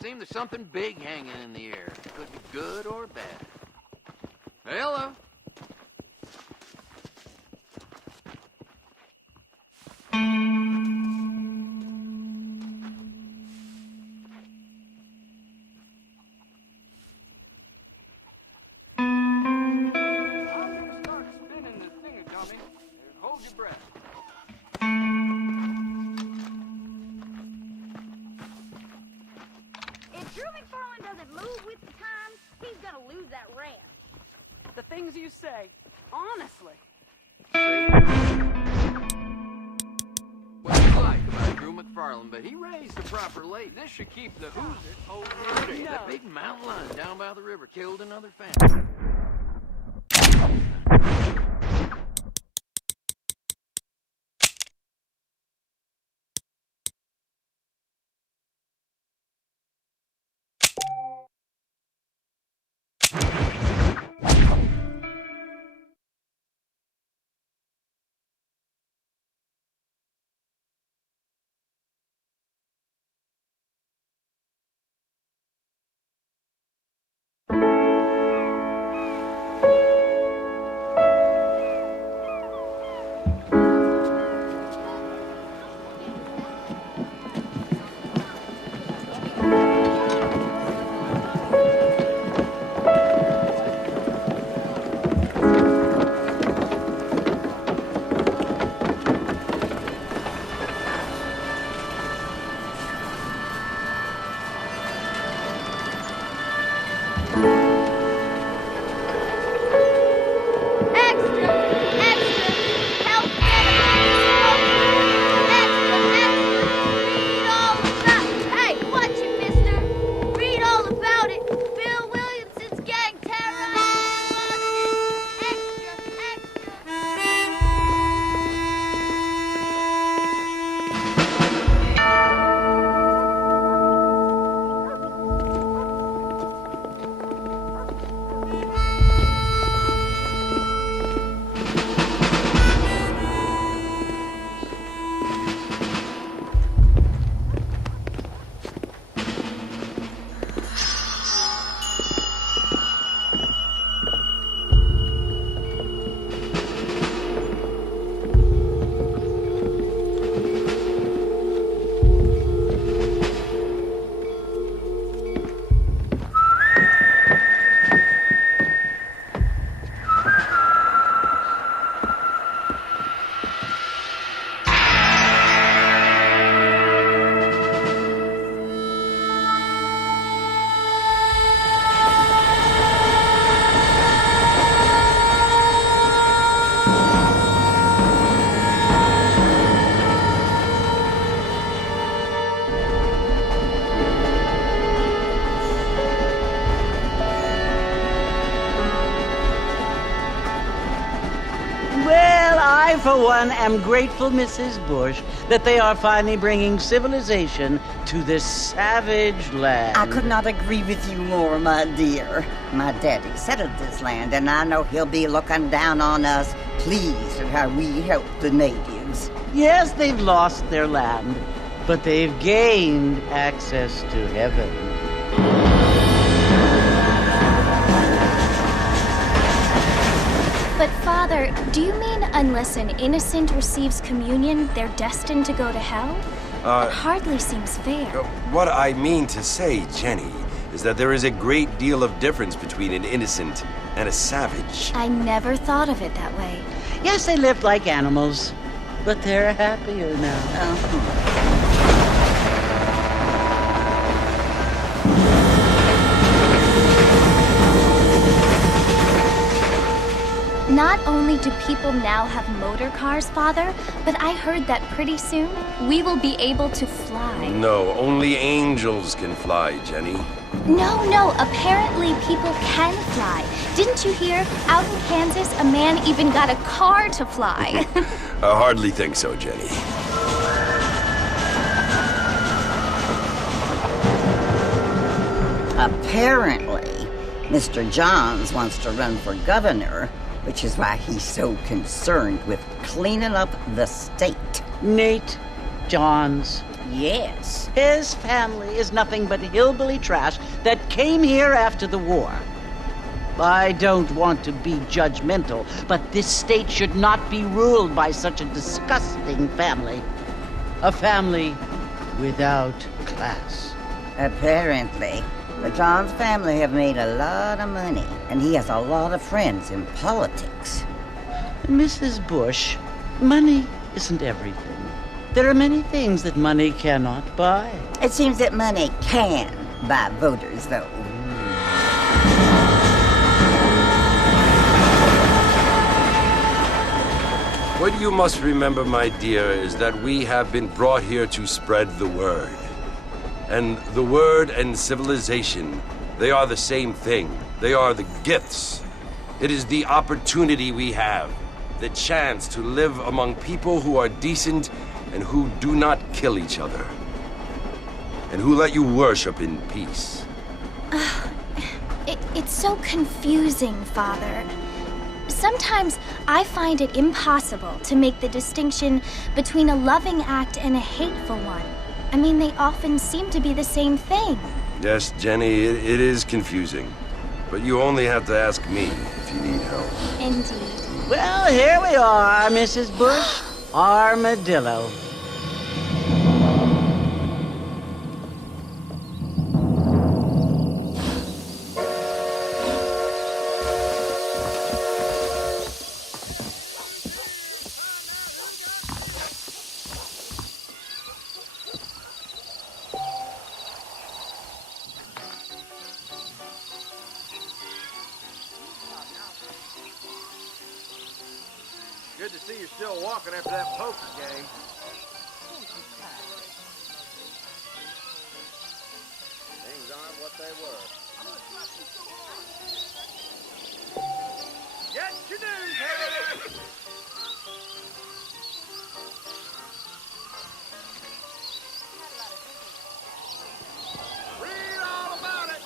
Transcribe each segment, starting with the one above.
Seems there's something big hanging in the air. Could be good or bad. Hello. Start spinning the thing, dummy. Hold your breath. If Drew McFarland doesn't move with the times, he's gonna lose that ranch. The things you say, honestly. What you like about Drew McFarland, but he raised the proper lady. This should keep the Hoosiers holding. No. That big mountain lion down by the river killed another family. I, for one, am grateful, Mrs. Bush, that they are finally bringing civilization to this savage land. I could not agree with you more, my dear. My daddy settled this land, and I know he'll be looking down on us, pleased at how we help the natives. Yes, they've lost their land, but they've gained access to heaven. But Father, do you mean unless an innocent receives communion, they're destined to go to hell? That hardly seems fair. What I mean to say, Jenny, is that there is a great deal of difference between an innocent and a savage. I never thought of it that way. Yes, they lived like animals, but they're happier now. Not only do people now have motor cars, Father, but I heard that pretty soon we will be able to fly. No, only angels can fly, Jenny. No, apparently people can fly. Didn't you hear? Out in Kansas, a man even got a car to fly. I hardly think so, Jenny. Apparently, Mr. Johns wants to run for governor, which is why he's so concerned with cleaning up the state. Nate Johns. Yes. His family is nothing but hillbilly trash that came here after the war. I don't want to be judgmental, but this state should not be ruled by such a disgusting family. A family without class. Apparently. But John's family have made a lot of money, and he has a lot of friends in politics. Mrs. Bush, money isn't everything. There are many things that money cannot buy. It seems that money can buy voters, though. What you must remember, my dear, is that we have been brought here to spread the word. And the word and civilization, they are the same thing. They are the gifts. It is the opportunity we have, the chance to live among people who are decent and who do not kill each other, and who let you worship in peace. It's so confusing, Father. Sometimes I find it impossible to make the distinction between a loving act and a hateful one. I mean, they often seem to be the same thing. Yes, Jenny, it is confusing. But you only have to ask me if you need help. Indeed. Well, here we are, Mrs. Bush. Armadillo. Good to see you're still walking after that poker game. Things aren't what they were. Get your news, Harry! Read all about it!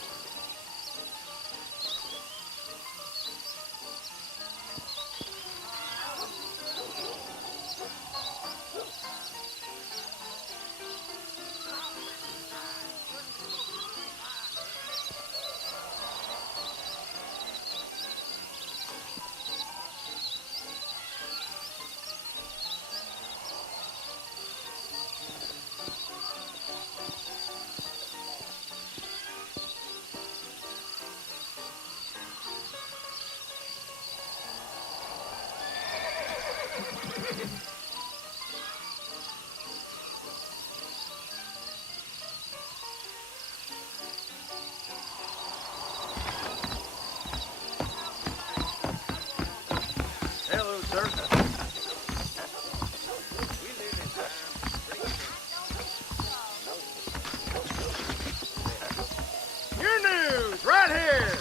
Hello, sir. We live in time. Your news, right here.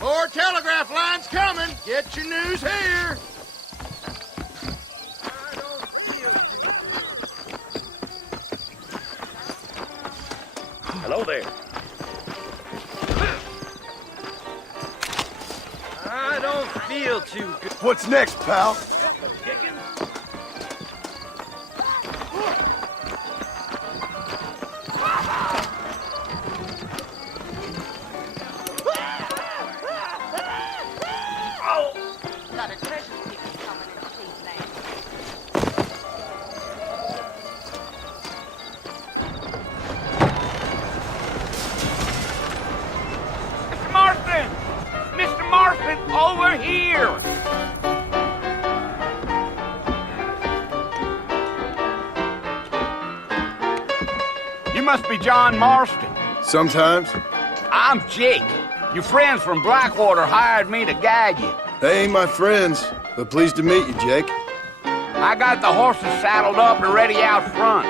More telegraph lines coming. Get your news here. I don't feel too good. Hello there. I don't feel too good. What's next, pal? Lot of treasure seekers coming into these lands. Mr. Marston! Mr. Marston, over here! You must be John Marston. Sometimes. I'm Jake. Your friends from Blackwater hired me to guide you. They ain't my friends, but pleased to meet you, Jake. I got the horses saddled up and ready out front.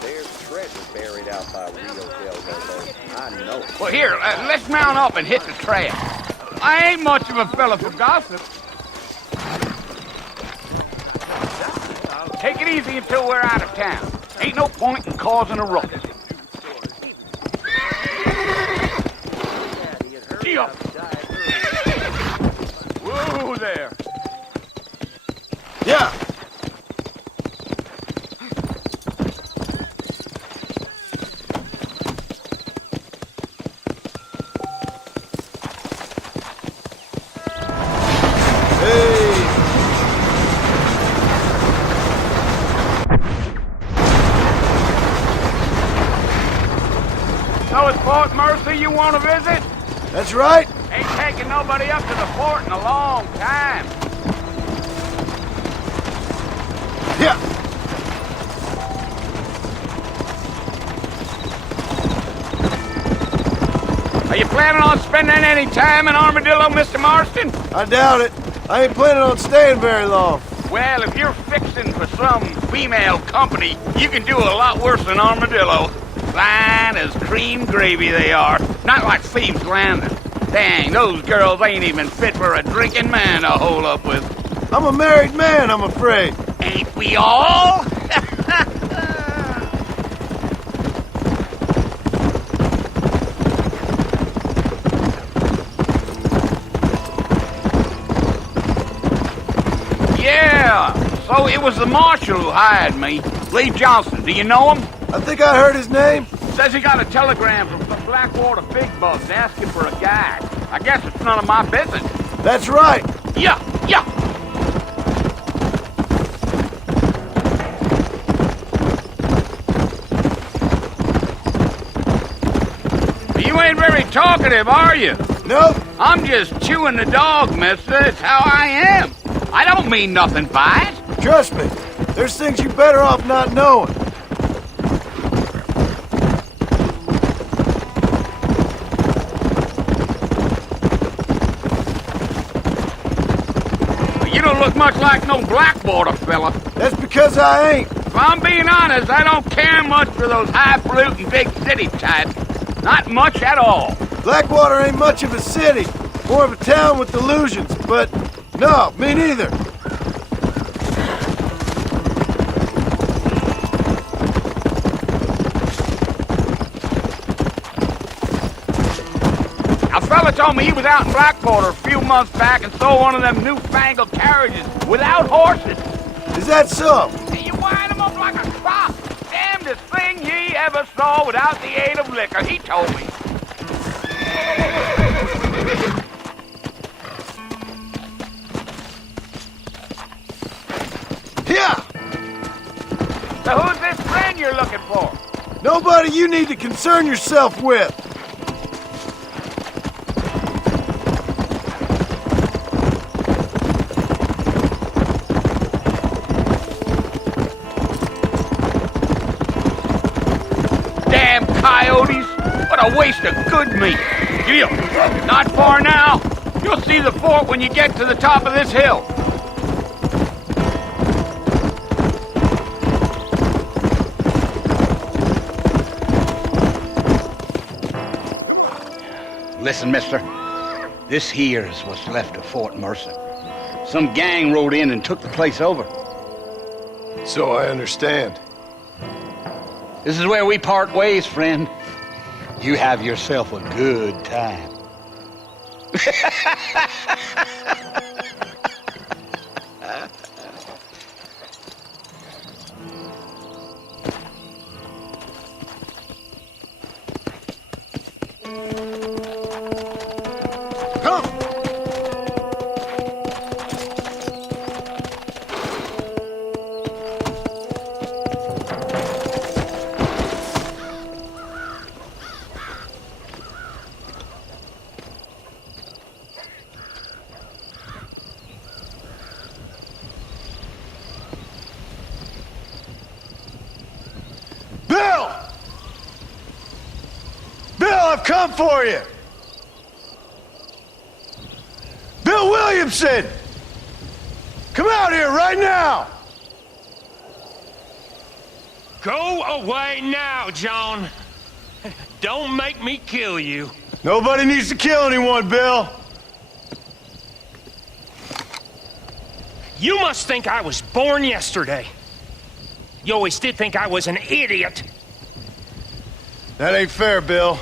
There's treasure buried out by Rio del Gordo. Well, here, let's mount up and hit the trail. I ain't much of a fella for gossip. Take it easy until we're out of town. Ain't no point in causing a ruckus. Gee up. Whoa there. Yeah. So it's Fort Mercy you want to visit? That's right. Ain't taking nobody up to the fort in a long time. Yeah. Are you planning on spending any time in Armadillo, Mr. Marston? I doubt it. I ain't planning on staying very long. Well, if you're fixing for some female company, you can do a lot worse than Armadillo. Fine as cream gravy they are. Not like Thieves' Landing. Dang, those girls ain't even fit for a drinking man to hole up with. I'm a married man, I'm afraid. Ain't we all? Yeah, so it was the marshal who hired me. Lee Johnson, do you know him? I think I heard his name. Says he got a telegram from the Blackwater Big Bugs asking for a guide. I guess it's none of my business. That's right. Yeah. You ain't very talkative, are you? Nope. I'm just chewing the dog, mister. It's how I am. I don't mean nothing by it. Trust me. There's things you're better off not knowing. You don't look much like no Blackwater fella. That's because I ain't. If I'm being honest, I don't care much for those highfalutin big city types. Not much at all. Blackwater ain't much of a city. More of a town with illusions, but no, me neither. A fella told me he was out in Blackwater a few months back and saw one of them newfangled carriages without horses. Is that so? You wind them up like a crop. Damnedest thing ye ever saw without the aid of liquor, he told me. Yeah! So who's this friend you're looking for? Nobody you need to concern yourself with. Damn coyotes! What a waste of good meat! Gil, not far now. You'll see the fort when you get to the top of this hill. Listen, mister. This here's what's left of Fort Mercer. Some gang rode in and took the place over. So I understand. This is where we part ways, friend. You have yourself a good time. Come! Bill! Bill, I've come for you! Bill Williamson! Come out here right now! Go away now, John. Don't make me kill you. Nobody needs to kill anyone, Bill. You must think I was born yesterday. You always did think I was an idiot. That ain't fair, Bill.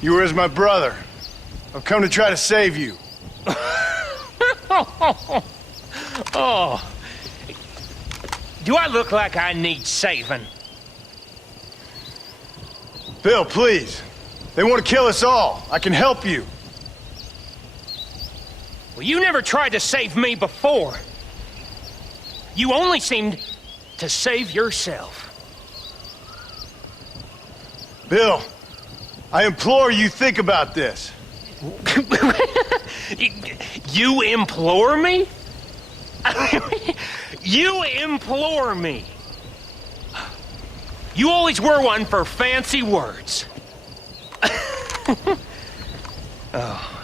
You were as my brother. I've come to try to save you. Oh. Do I look like I need saving? Bill, please. They want to kill us all. I can help you. Well, you never tried to save me before. You only seemed to save yourself. Bill, I implore you think about this. You implore me? You implore me. You always were one for fancy words. Oh.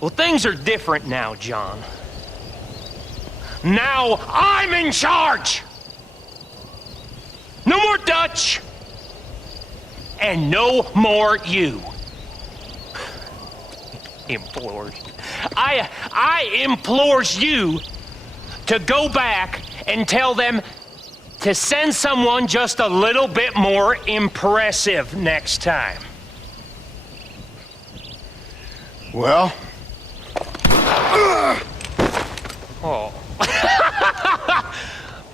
Well, things are different now, John. Now I'm in charge! No more Dutch! And no more you. Implores. I implores you to go back and tell them to send someone just a little bit more impressive next time. Well? Oh.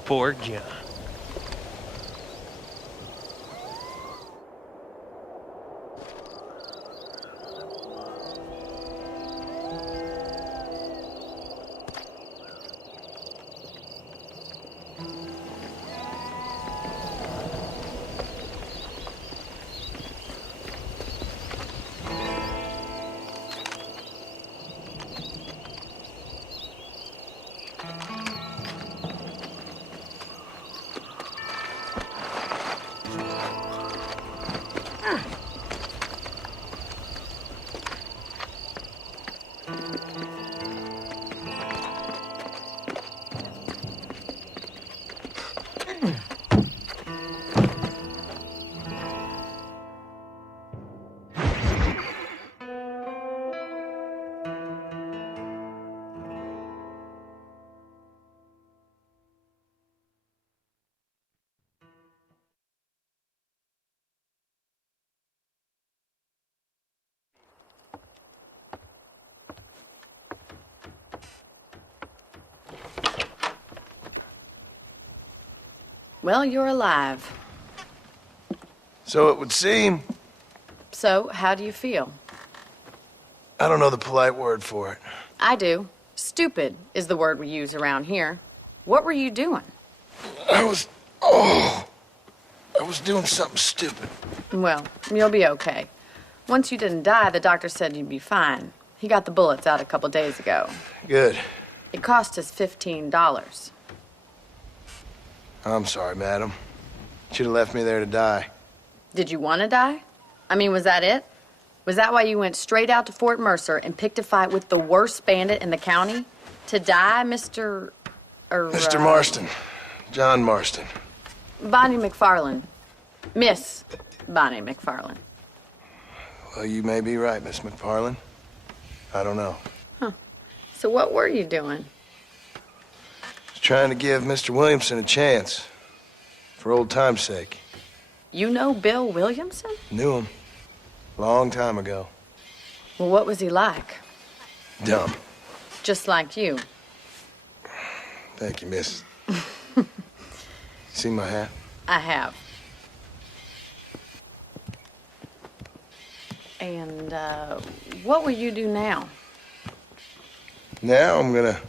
Poor John. Well, you're alive. So it would seem. So, how do you feel? I don't know the polite word for it. I do. Stupid is the word we use around here. What were you doing? I was doing something stupid. Well, you'll be okay. Once you didn't die, the doctor said you'd be fine. He got the bullets out a couple days ago. Good. It cost us $15. I'm sorry, madam. Should have left me there to die. Did you want to die? I mean, was that it? Was that why you went straight out to Fort Mercer and picked a fight with the worst bandit in the county? To die, Mr. Mr. Marston. John Marston. Bonnie McFarland. Miss Bonnie McFarland. Well, you may be right, Miss McFarland. I don't know. Huh. So what were you doing? Just trying to give Mr. Williamson a chance. For old time's sake. You know Bill Williamson? Knew him. Long time ago. Well, what was he like? Dumb. Just like you. Thank you, miss. See my hat? I have. And, what will you do now? Now I'm gonna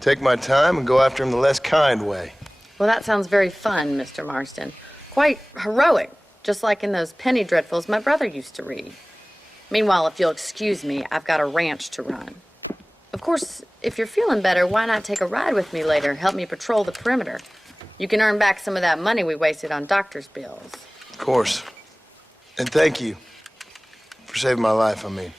take my time and go after him the less kind way. Well, that sounds very fun, Mr. Marston. Quite heroic, just like in those penny dreadfuls my brother used to read. Meanwhile, if you'll excuse me, I've got a ranch to run. Of course, if you're feeling better, why not take a ride with me later? Help me patrol the perimeter. You can earn back some of that money we wasted on doctor's bills. Of course. And thank you. For saving my life, I mean.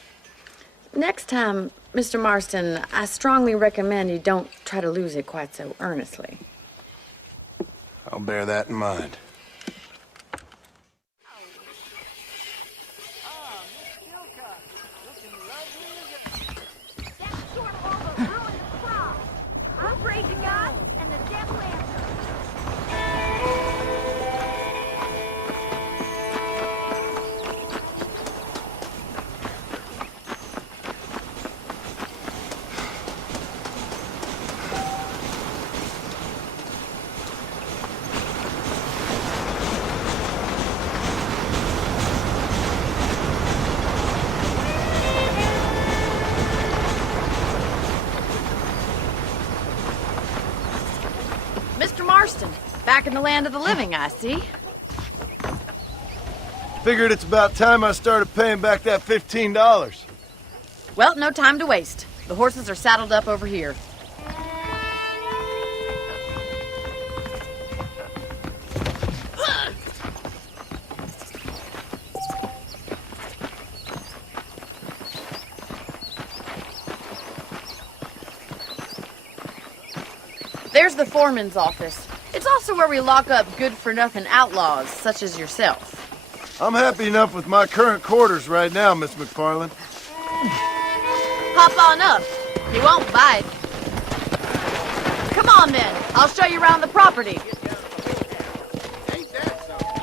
Next time, Mr. Marston, I strongly recommend you don't try to lose it quite so earnestly. I'll bear that in mind. Back in the land of the living, I see. Figured it's about time I started paying back that $15. Well, no time to waste. The horses are saddled up over here. There's the foreman's office. It's also where we lock up good-for-nothing outlaws, such as yourself. I'm happy enough with my current quarters right now, Miss McFarland. Hop on up. He won't bite. Come on, then. I'll show you around the property. Ain't that something?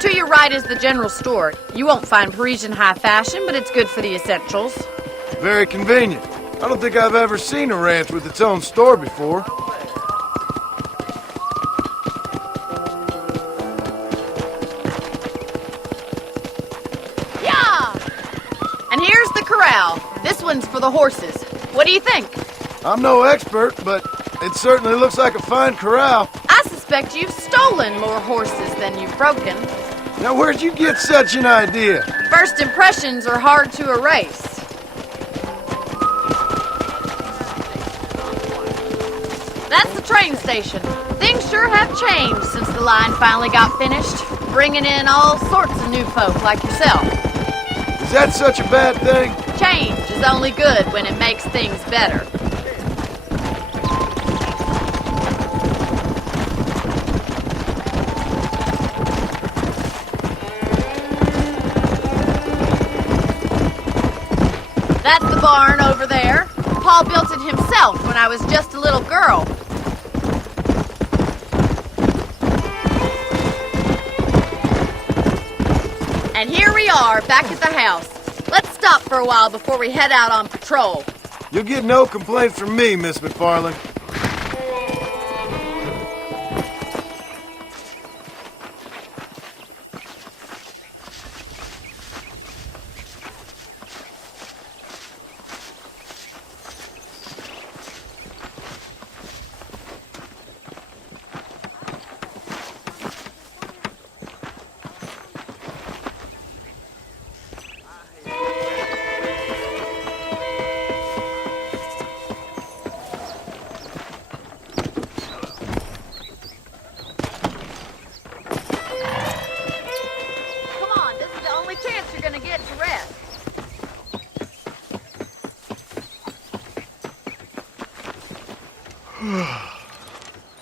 To your right is the general store. You won't find Parisian high fashion, but it's good for the essentials. Very convenient. I don't think I've ever seen a ranch with its own store before. Yeah! And here's the corral. This one's for the horses. What do you think? I'm no expert, but it certainly looks like a fine corral. I suspect you've stolen more horses than you've broken. Now, where'd you get such an idea? First impressions are hard to erase. That's the train station. Things sure have changed since the line finally got finished, bringing in all sorts of new folk like yourself. Is that such a bad thing? Change is only good when it makes things better. That's the barn over there. Paul built it himself when I was just a little girl. And here we are, back at the house. Let's stop for a while before we head out on patrol. You'll get no complaints from me, Miss McFarland.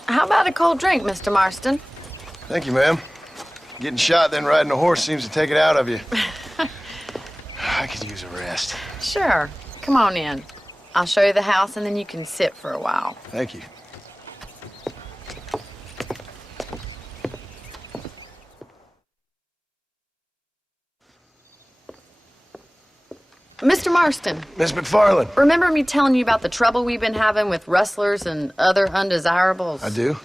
How about a cold drink, Mr. Marston? Thank you, ma'am. Getting shot, then riding a horse seems to take it out of you. I could use a rest. Sure. Come on in. I'll show you the house, and then you can sit for a while. Thank you. Mr. Marston. Miss McFarland. Remember me telling you about the trouble we've been having with rustlers and other undesirables? I do.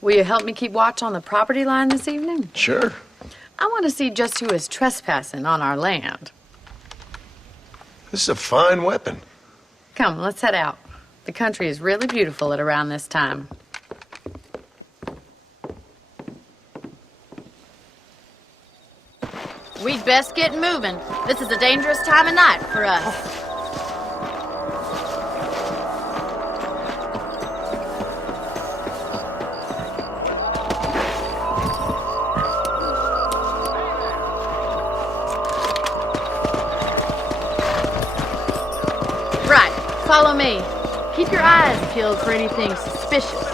Will you help me keep watch on the property line this evening? Sure. I want to see just who is trespassing on our land. This is a fine weapon. Come, let's head out. The country is really beautiful at around this time. We'd best get moving. This is a dangerous time of night for us. Right, follow me. Keep your eyes peeled for anything suspicious.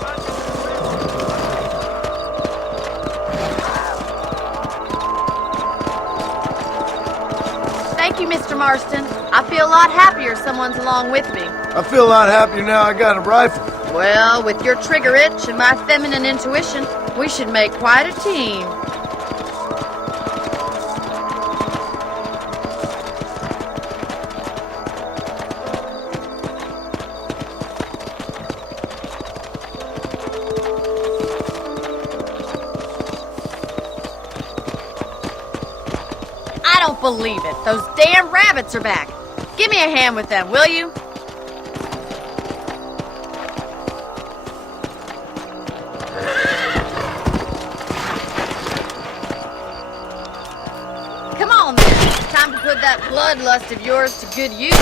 Thank you, Mr. Marston. I feel a lot happier someone's along with me. I feel a lot happier now I got a rifle. Well, with your trigger itch and my feminine intuition, we should make quite a team. don't believe it. Those damn rabbits are back. Give me a hand with them, will you? Come on then. Time to put that bloodlust of yours to good use.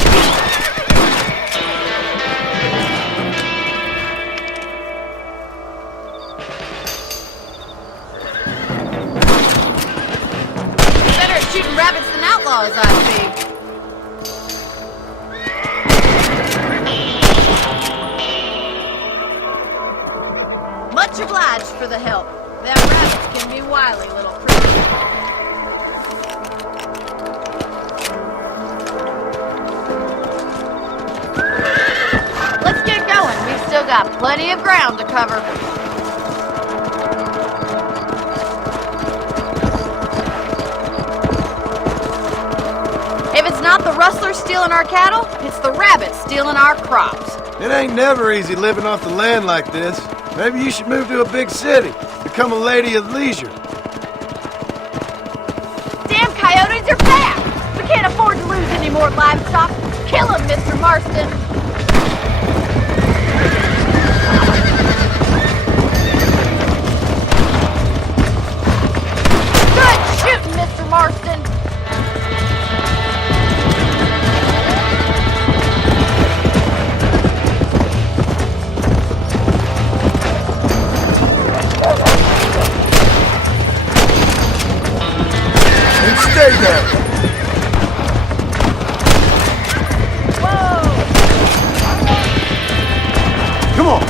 Better at shooting rabbits than outlaws, I see. Much obliged for the help. Them rabbits can be wily little creatures. Let's get going. We've still got plenty of ground to cover. If it's not the rustlers stealing our cattle, it's the rabbits stealing our crops. It ain't never easy living off the land like this. Maybe you should move to a big city. Become a lady of leisure. Damn coyotes are back! We can't afford to lose any more livestock. Kill them, Mr. Marston! Good shooting, Mr. Marston! Stay there! Come on!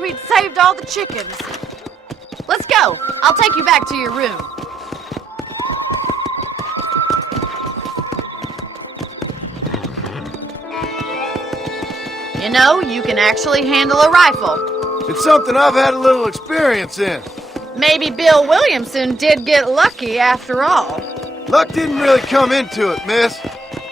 We'd saved all the chickens. Let's go. I'll take you back to your room. You know, you can actually handle a rifle. It's something I've had a little experience in. Maybe Bill Williamson did get lucky after all. Luck didn't really come into it, miss.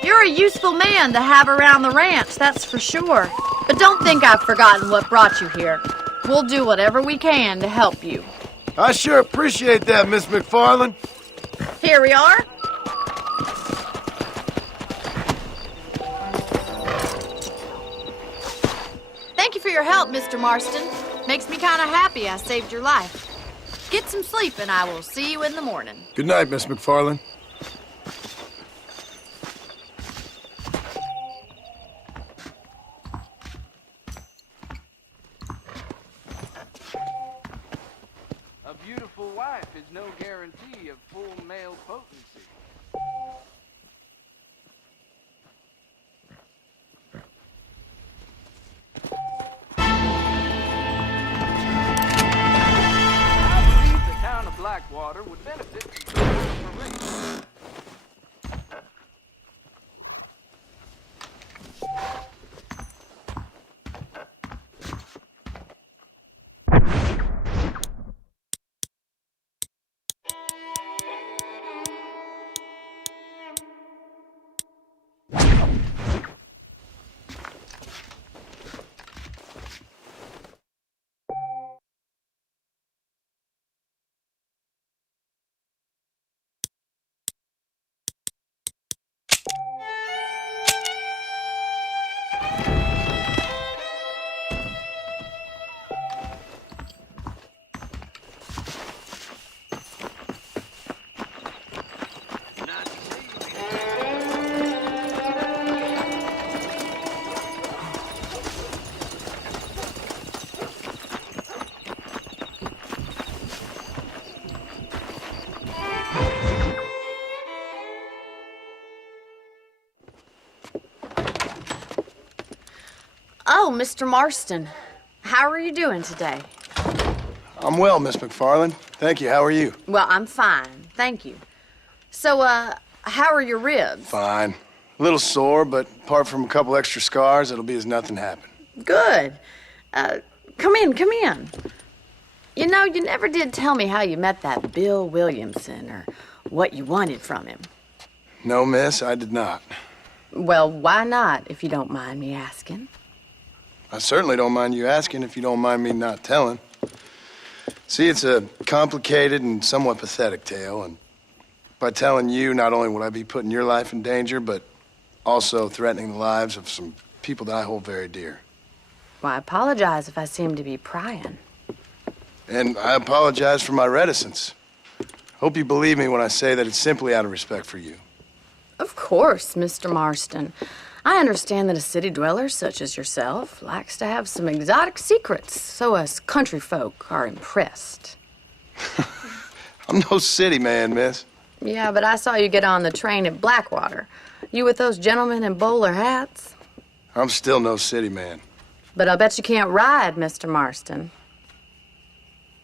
You're a useful man to have around the ranch, that's for sure. But don't think I've forgotten what brought you here. We'll do whatever we can to help you. I sure appreciate that, Miss McFarland. Here we are. Thank you for your help, Mr. Marston. Makes me kind of happy I saved your life. Get some sleep and I will see you in the morning. Good night, Miss McFarland. A beautiful wife is no guarantee of full male potency. I believe the town of Blackwater would benefit from information. Oh, Mr. Marston. How are you doing today? I'm well, Miss McFarland. Thank you. How are you? Well, I'm fine. Thank you. So, how are your ribs? Fine. A little sore, but apart from a couple extra scars, it'll be as nothing happened. Good. Come in. You know, you never did tell me how you met that Bill Williamson or what you wanted from him. No, miss, I did not. Well, why not, if you don't mind me asking? I certainly don't mind you asking if you don't mind me not telling. See, it's a complicated and somewhat pathetic tale, and by telling you, not only would I be putting your life in danger, but also threatening the lives of some people that I hold very dear. Well, I apologize if I seem to be prying. And I apologize for my reticence. Hope you believe me when I say that it's simply out of respect for you. Of course, Mr. Marston. I understand that a city dweller such as yourself likes to have some exotic secrets, so us country folk are impressed. I'm no city man, miss. Yeah, but I saw you get on the train at Blackwater. You with those gentlemen in bowler hats? I'm still no city man. But I bet you can't ride, Mr. Marston.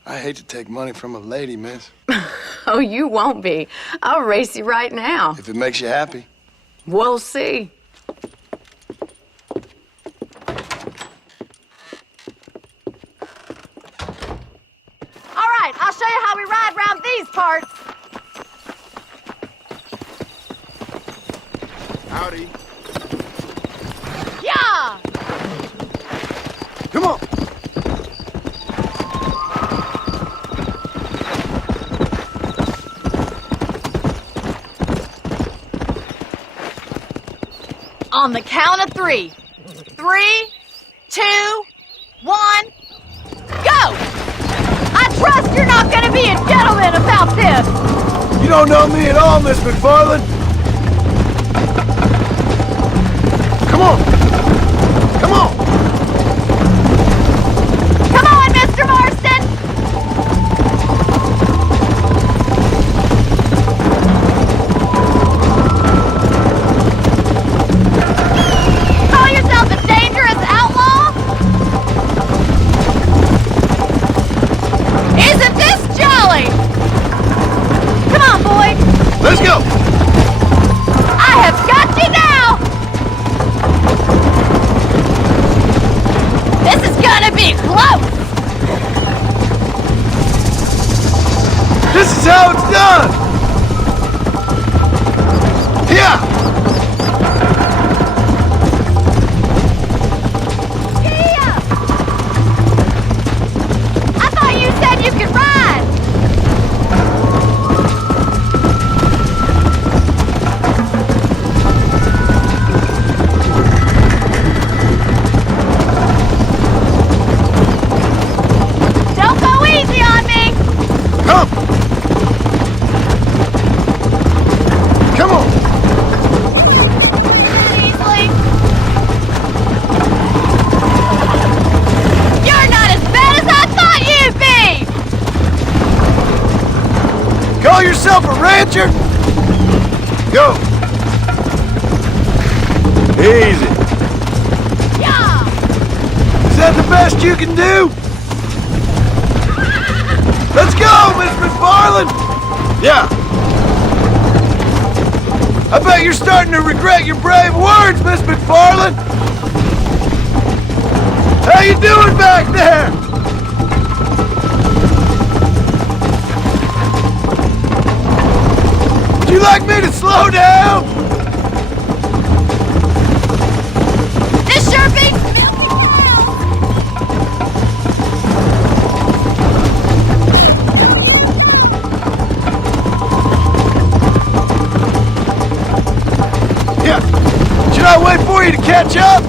I hate to take money from a lady, miss. Oh, you won't be. I'll race you right now. If it makes you happy. We'll see. All right, I'll show you how we ride round these parts. Howdy. Yeah! Come on. On the count of 3. 3, 2, 1, go! I trust you're not gonna be a gentleman about this! You don't know me at all, Miss McFarland. Come on! Come on! Come on, Mr. Marston! Call yourself a dangerous outlaw? Isn't this jolly? Come on, boy! Let's go! I have got you now! This is gonna be close! This is how it's done! Yeah! Yeah! I thought you said you could ride! Don't go easy on me! Come! Come on! Easily. You're not as bad as I thought you'd be! Call yourself a rancher? Go! Easy. Yeah! Is that the best you can do? Let's go, Miss McFarland! Yeah. I bet you're starting to regret your brave words, Miss McFarland! How you doing back there? Would you like me to slow down? This sure beats milking cows! Yeah. Should I wait for you to catch up?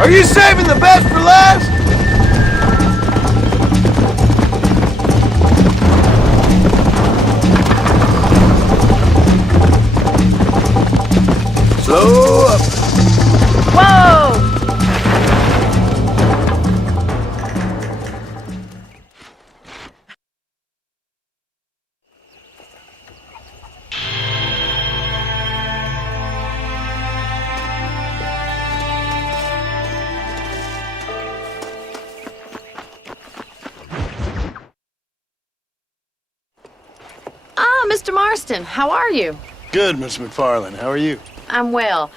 Are you saving the best for last? Slow up. Whoa! Mr. Martin. Marston, how are you? Good, Miss McFarland. How are you? I'm well.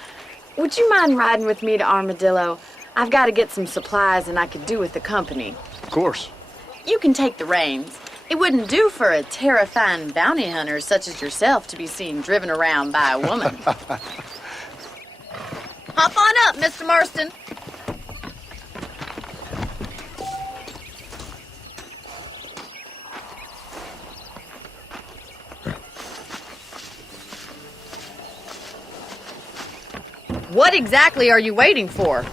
Would you mind riding with me to Armadillo? I've got to get some supplies and I could do with the company. Of course. You can take the reins. It wouldn't do for a terrifying bounty hunter such as yourself to be seen driven around by a woman. Hop on up, Mr. Marston. What exactly are you waiting for?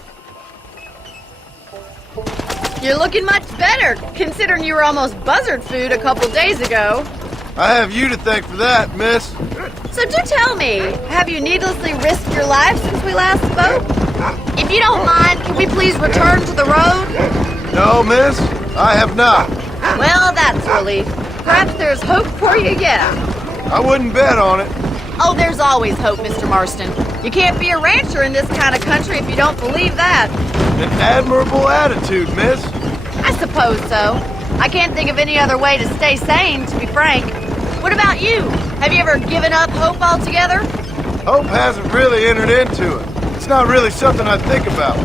You're looking much better, considering you were almost buzzard food a couple days ago. I have you to thank for that, miss. So do tell me, have you needlessly risked your life since we last spoke? If you don't mind, can we please return to the road? No, miss, I have not. Well, that's a relief. Perhaps there's hope for you yet. I wouldn't bet on it. Oh, there's always hope, Mr. Marston. You can't be a rancher in this kind of country if you don't believe that. An admirable attitude, miss. I suppose so. I can't think of any other way to stay sane, to be frank. What about you? Have you ever given up hope altogether? Hope hasn't really entered into it. It's not really something I think about.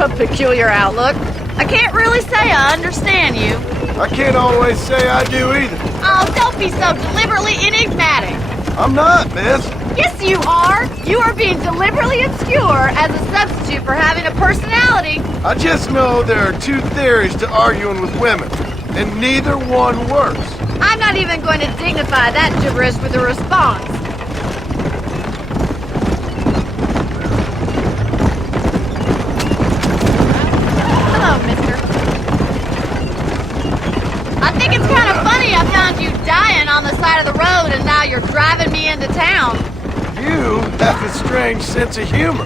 A peculiar outlook. I can't really say I understand you. I can't always say I do either. Oh, don't be so deliberately enigmatic. I'm not, miss. Yes, you are. You are being deliberately obscure as a substitute for having a personality. I just know there are two theories to arguing with women, and neither one works. I'm not even going to dignify that gibberish with a response. Hello, mister. I think it's kind of funny I found you dying on the side of the road and now you're driving me into town. You have a strange sense of humor.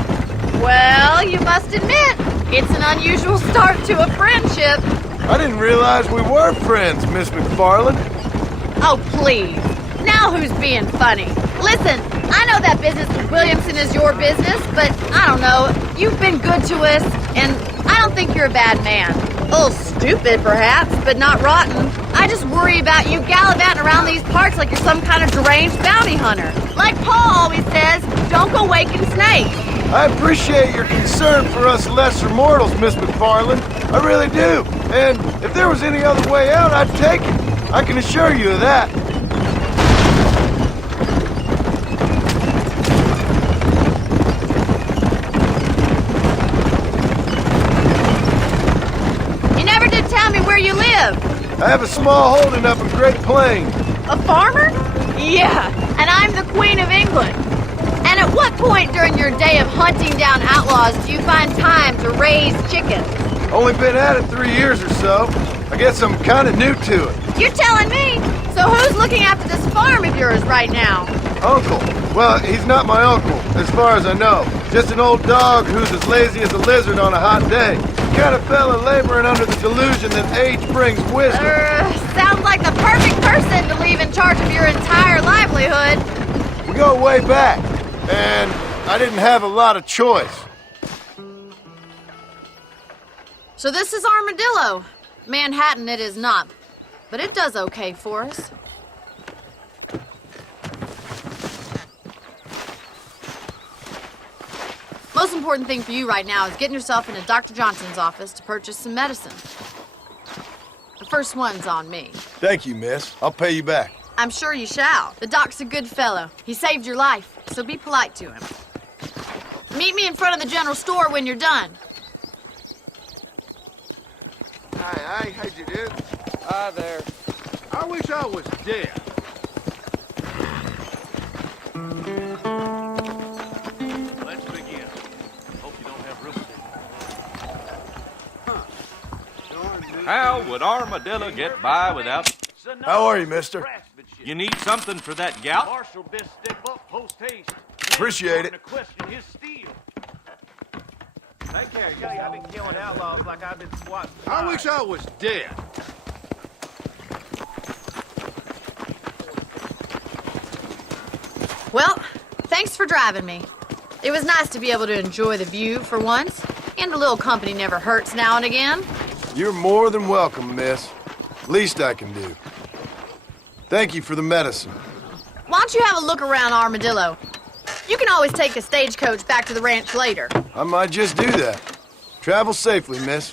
Well, you must admit, it's an unusual start to a friendship. I didn't realize we were friends, Miss McFarland. Oh, please. Now who's being funny? Listen, I know that business with Williamson is your business, but I don't know. You've been good to us, and I don't think you're a bad man. A little stupid, perhaps, but not rotten. I just worry about you gallivanting around these parts like you're some kind of deranged bounty hunter. Like Paul always says, don't go waking snakes. I appreciate your concern for us lesser mortals, Miss McFarland. I really do. And if there was any other way out, I'd take it. I can assure you of that. You never did tell me where you live. I have a small holding up in Great Plains. A farmer? Yeah, and I'm the Queen of England. And at what point during your day of hunting down outlaws do you find time to raise chickens? Only been at it 3 years or so. I guess I'm kind of new to it. You're telling me? So who's looking after this farm of yours right now? Uncle. Well, he's not my uncle, as far as I know. Just an old dog who's as lazy as a lizard on a hot day. Kind of fella laboring under the delusion that age brings wisdom. Sounds like the perfect person to leave in charge of your entire livelihood. We go way back, and I didn't have a lot of choice. So this is Armadillo. Manhattan it is not, but it does okay for us. Most important thing for you right now is getting yourself into Dr. Johnson's office to purchase some medicine. The first one's on me. Thank you, miss. I'll pay you back. I'm sure you shall. The doc's a good fellow. He saved your life, so be polite to him. Meet me in front of the general store when you're done. Hey, how'd you do? Hi there. I wish I was dead. Let's begin. Hope you don't have room to. How would Armadillo get by without... How are you, mister? You need something for that gout? Marshal best step up post haste. Appreciate it. To question his steel. Take care, Kelly. I've been killing outlaws like I've been swatting. I wish I was dead. Well, thanks for driving me. It was nice to be able to enjoy the view for once, and a little company never hurts now and again. You're more than welcome, miss. Least I can do. Thank you for the medicine. why don't you have a look around Armadillo? You can always take a stagecoach back to the ranch later. I might just do that. Travel safely, miss.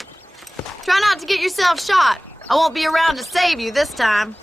Try not to get yourself shot. I won't be around to save you this time.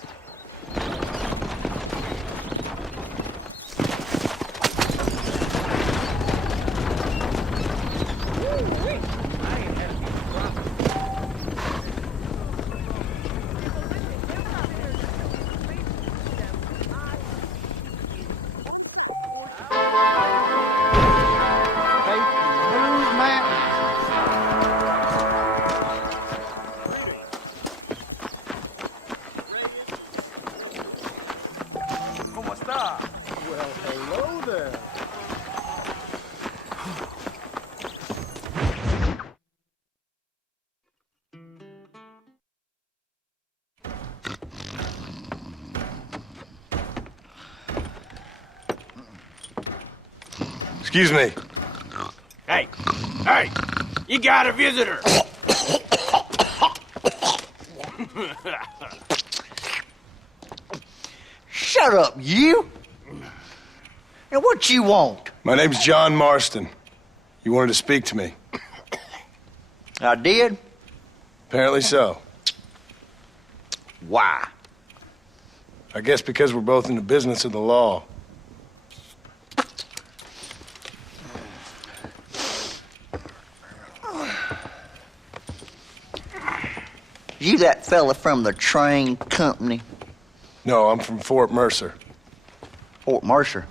Excuse me. Hey, you got a visitor. Shut up, you! And what you want? My name's John Marston. You wanted to speak to me. I did? Apparently so. Why? I guess because we're both in the business of the law. You that fella from the train company? No, I'm from Fort Mercer. Fort Mercer?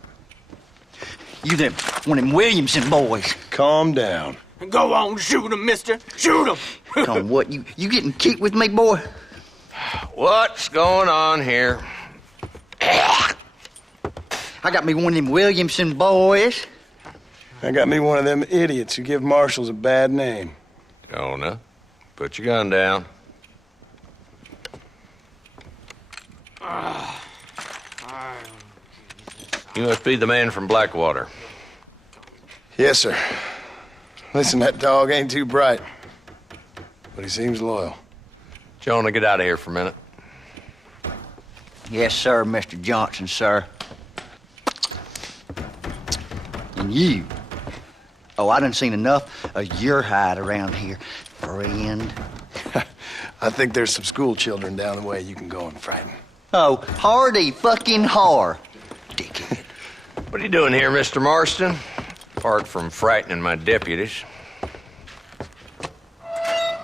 You them one of them Williamson boys? Calm down. Go on, shoot him, mister. Shoot him. Come what, you getting cute with me, boy? What's going on here? I got me one of them Williamson boys. I got me one of them idiots who give marshals a bad name. Jonah, put your gun down. You must be the man from Blackwater. Yes, sir. Listen, that dog ain't too bright, but he seems loyal. Jonah, get out of here for a minute. Yes, sir, Mr. Johnson, sir. And you. Oh, I done seen enough of your hide around here, friend. I think there's some school children down the way you can go and frighten. Oh, hardy fucking har. Dickhead. What are you doing here, Mr. Marston? Apart from frightening my deputies.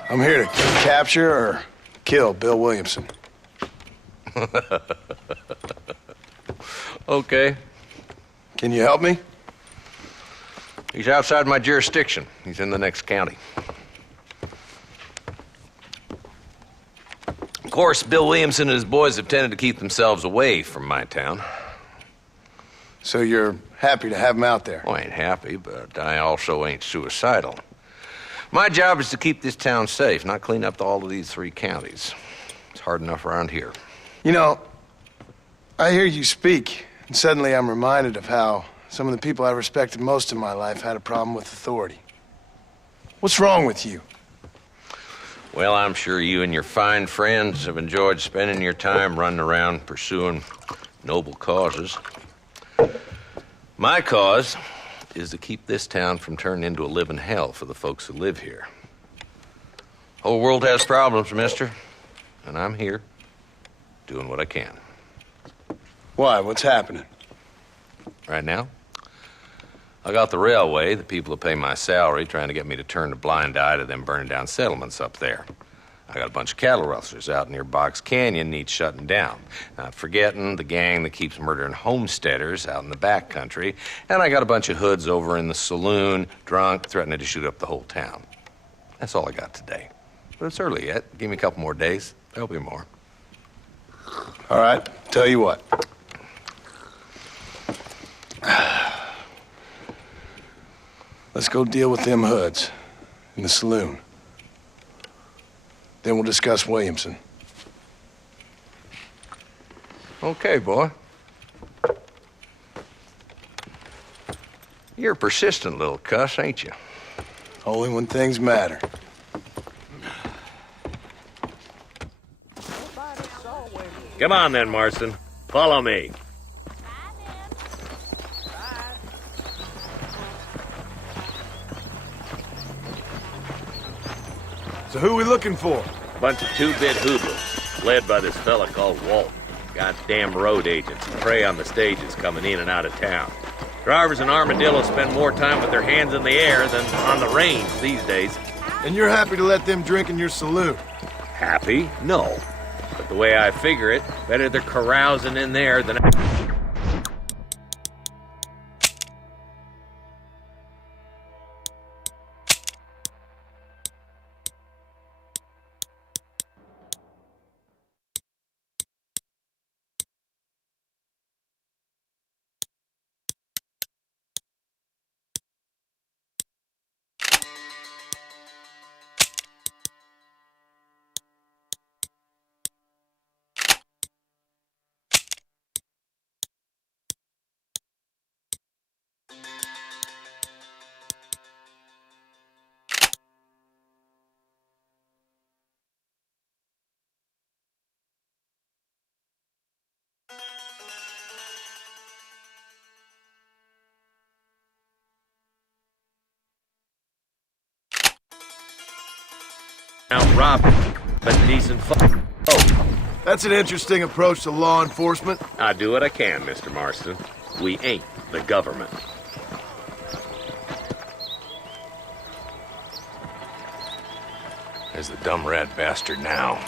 I'm here to capture or kill Bill Williamson. Okay. Can you help me? He's outside my jurisdiction. He's in the next county. Of course, Bill Williamson and his boys have tended to keep themselves away from my town. So you're happy to have him out there? Well, I ain't happy, but I also ain't suicidal. My job is to keep this town safe, not clean up all of these 3 counties. It's hard enough around here. You know, I hear you speak, and suddenly I'm reminded of how some of the people I respected most in my life had a problem with authority. What's wrong with you? Well, I'm sure you and your fine friends have enjoyed spending your time running around pursuing noble causes. My cause is to keep this town from turning into a living hell for the folks who live here. Whole world has problems, mister, and I'm here doing what I can. Why? What's happening? Right now, I got the railway, the people who pay my salary, trying to get me to turn a blind eye to them burning down settlements up there. I got a bunch of cattle rustlers out near Box Canyon needs shutting down. Not forgetting the gang that keeps murdering homesteaders out in the back country. And I got a bunch of hoods over in the saloon, drunk, threatening to shoot up the whole town. That's all I got today. But it's early yet. Give me a couple more days. There'll be more. All right, tell you what. Let's go deal with them hoods in the saloon. Then we'll discuss Williamson. Okay, boy. You're a persistent little cuss, ain't you? Only when things matter. Come on then, Marston. Follow me. So who we looking for? Bunch of two-bit hoodlums, led by this fella called Walt. Goddamn road agents prey on the stages coming in and out of town. Drivers in Armadillo spend more time with their hands in the air than on the range these days. And you're happy to let them drink in your saloon? Happy? No. But the way I figure it, better they're carousing in there than... out robbing, but decent fun. Oh, That's an interesting approach to law enforcement. I do what I can, Mr. Marston. We ain't the government. There's the dumb rat bastard now.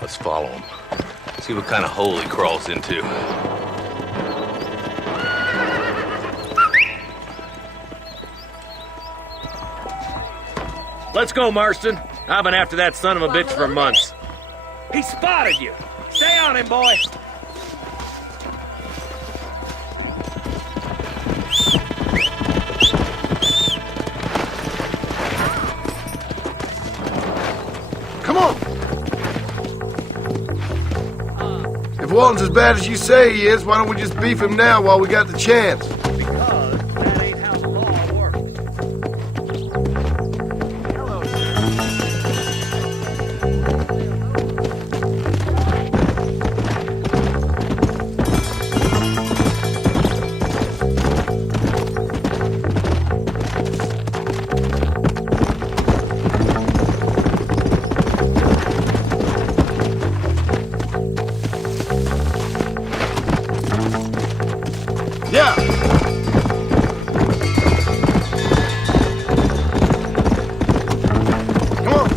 Let's follow him. See what kind of hole he crawls into. Let's go, Marston. I've been after that son of a bitch for months. He spotted you. Stay on him, boy. Come on! If Walton's as bad as you say he is, why don't we just beef him now while we got the chance? Because that ain't how the law works. Yeah! Come on!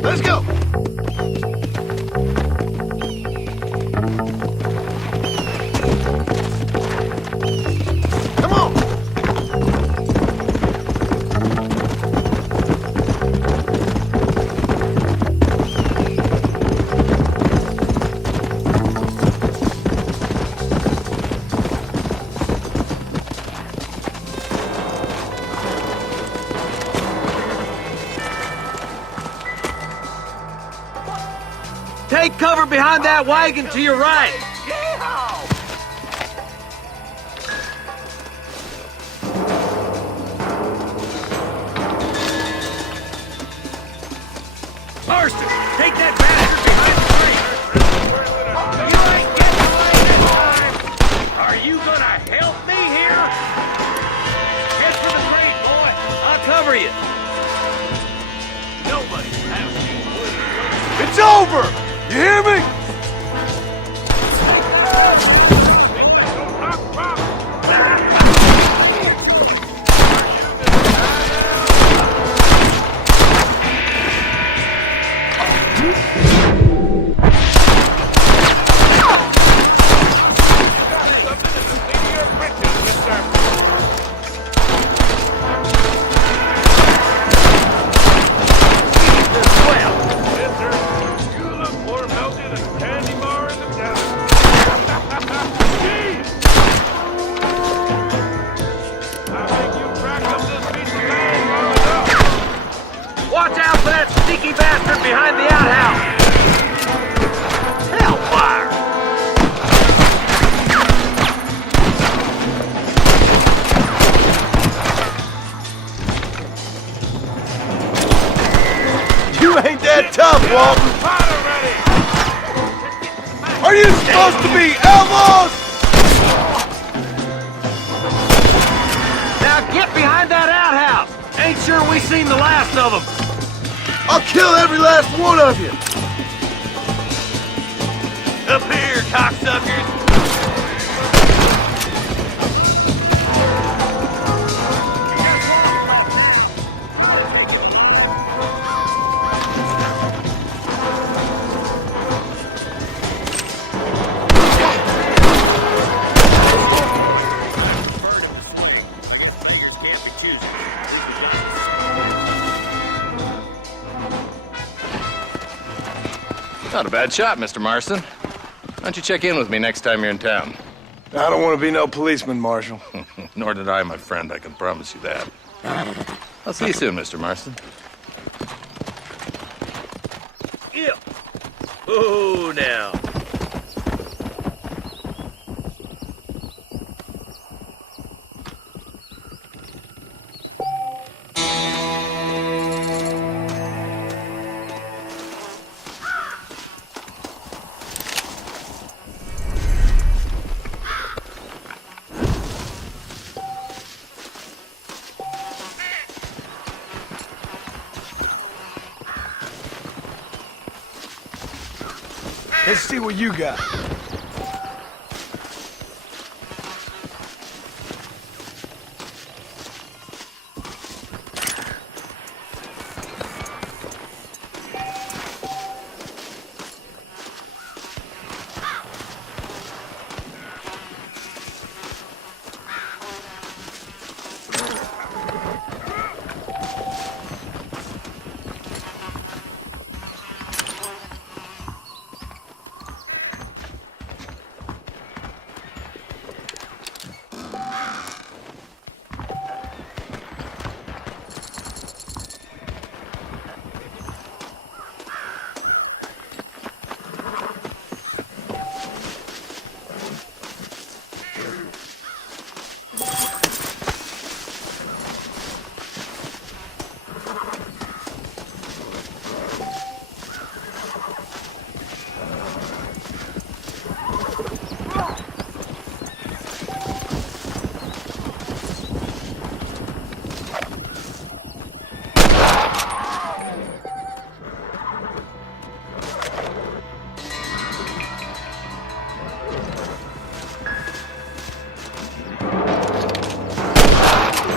Let's go! Come on! Take cover behind that wagon to your right. Marston, take that bastard behind the tree. You ain't getting away this time. Are you gonna help me here? Get to the crate, boy. I'll cover you. Nobody has you. It's over! You hear me? behind the outhouse! Hellfire! You ain't that tough, Walton. Are you supposed to be elbows? Now get behind that outhouse! Ain't sure we seen the last of them. I'll kill every last one of you. Up here, cocksuckers! Not a bad shot, Mr. Marston. Why don't you check in with me next time you're in town? I don't want to be no policeman, Marshal. Nor did I, my friend. I can promise you that. I'll see you soon, Mr. Marston. Yeah. Oh, now. Let's see what you got.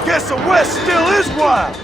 Guess the West still is wild.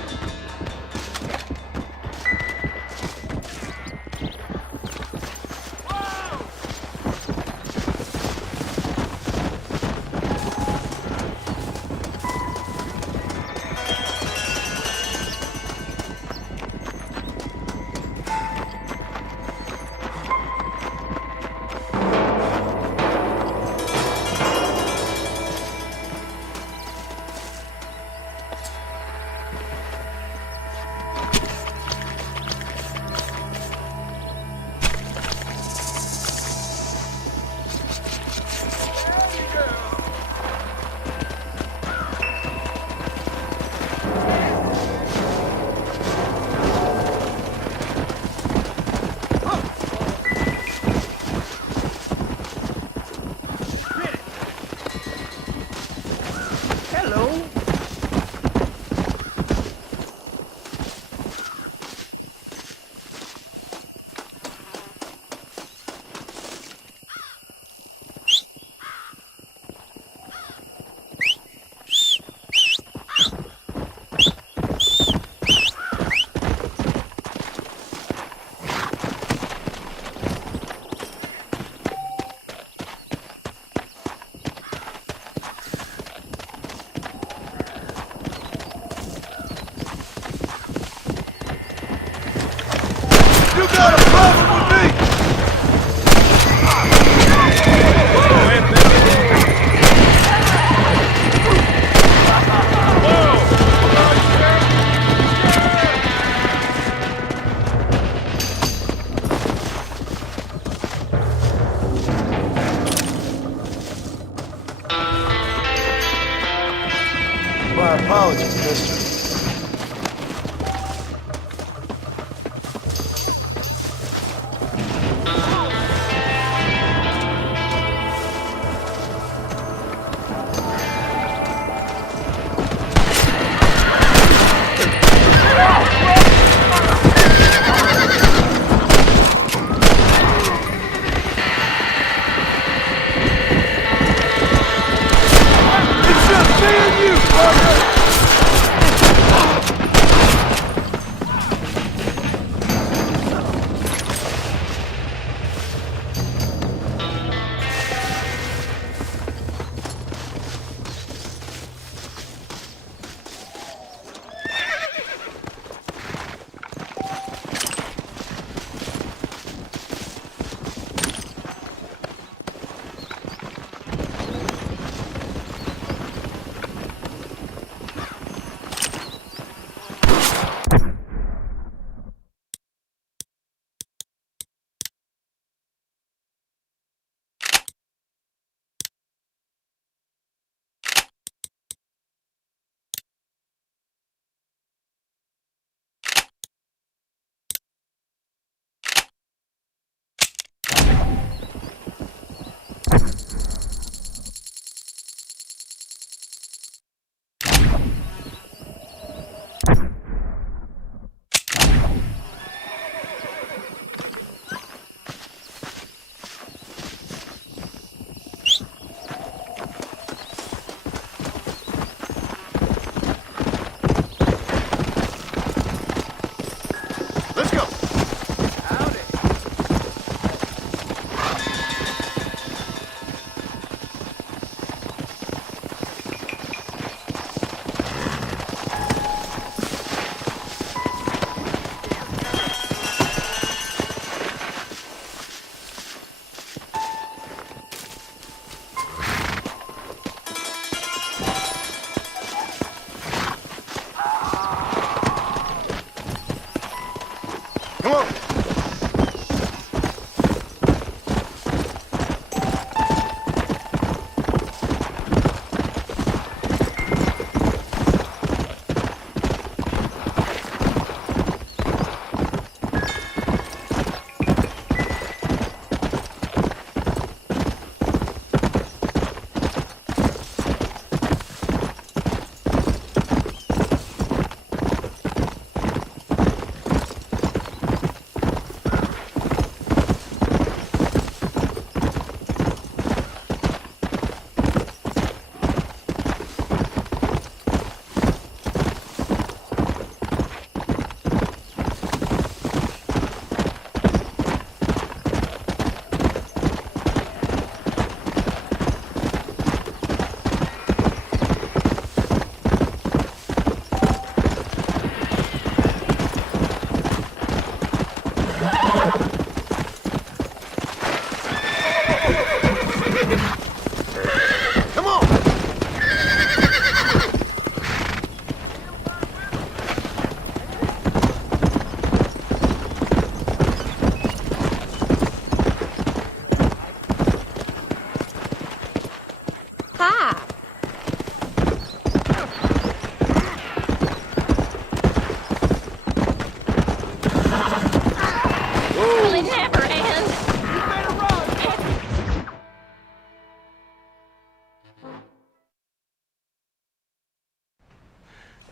My apologies, mister.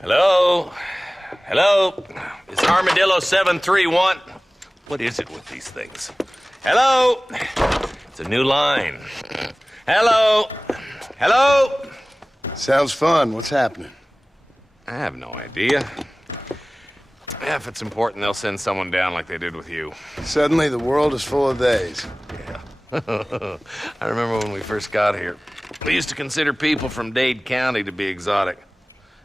Hello? Hello? Is Armadillo 731? What is it with these things? Hello? It's a new line. Hello? Hello? Sounds fun. What's happening? I have no idea. Yeah, if it's important, they'll send someone down like they did with you. Suddenly, the world is full of days. Yeah. I remember when we first got here. We used to consider people from Dade County to be exotic.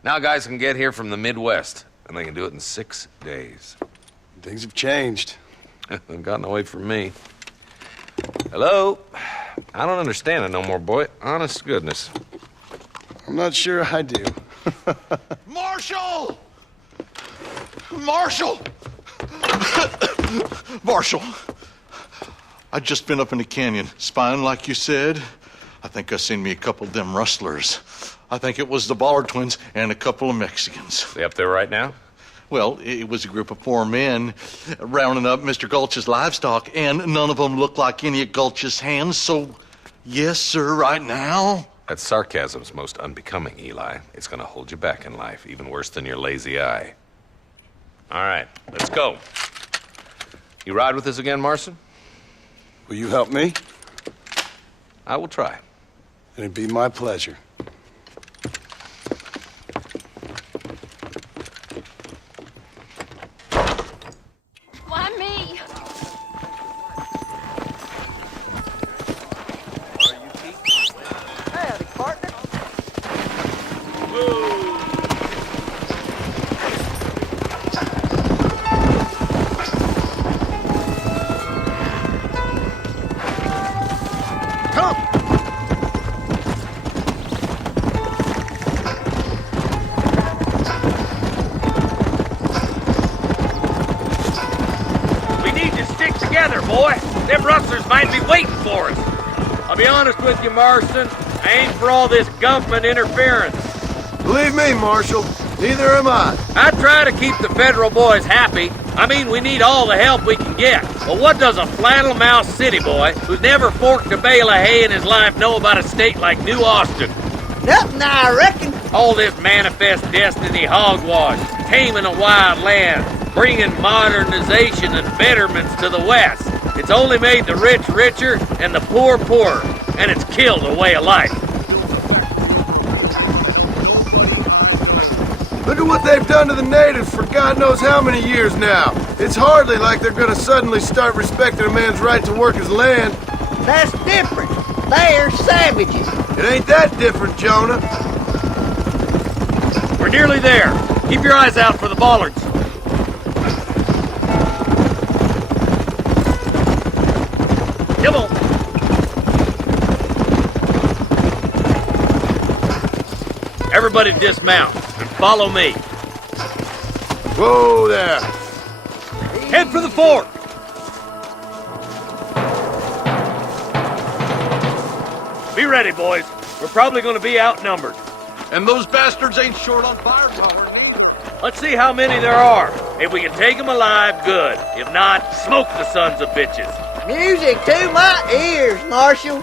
Now guys can get here from the Midwest, and they can do it in 6 days. Things have changed. They've gotten away from me. Hello? I don't understand it no more, boy. Honest to goodness. I'm not sure I do. Marshall! Marshall! Marshall! I'd just been up in the canyon, spying like you said. I think I seen me a couple of them rustlers. I think it was the Ballard twins and a couple of Mexicans. They up there right now? Well, it was a group of 4 men rounding up Mr. Gulch's livestock, and none of them looked like any of Gulch's hands, so yes, sir, right now. That sarcasm's most unbecoming, Eli. It's gonna hold you back in life, even worse than your lazy eye. All right, let's go. You ride with us again, Marston? Will you help me? I will try. It'd be my pleasure. Why me? Howdy, partner. We need to stick together, boy. Them rustlers might be waiting for us. I'll be honest with you, Marston. I ain't for all this government interference. Believe me, Marshal, neither am I. I try to keep the federal boys happy. I mean, we need all the help we can get. But what does a flannel-mouthed city boy who's never forked a bale of hay in his life know about a state like New Austin? Nothing, I reckon. All this manifest destiny hogwash, taming a wild land, bringing modernization and betterments to the West. It's only made the rich richer and the poor poorer, and it's killed a way of life. Look at what they've done to the natives for God knows how many years now. It's hardly like they're gonna suddenly start respecting a man's right to work his land. That's different. They're savages. It ain't that different, Jonah. We're nearly there. Keep your eyes out for the bollards. Come on. Everybody dismount and follow me. Whoa there. Head for the fort. Be ready, boys. We're probably going to be outnumbered. And those bastards ain't short on firepower, neither. Let's see how many there are. If we can take them alive, good. If not, smoke the sons of bitches. Music to my ears, Marshal.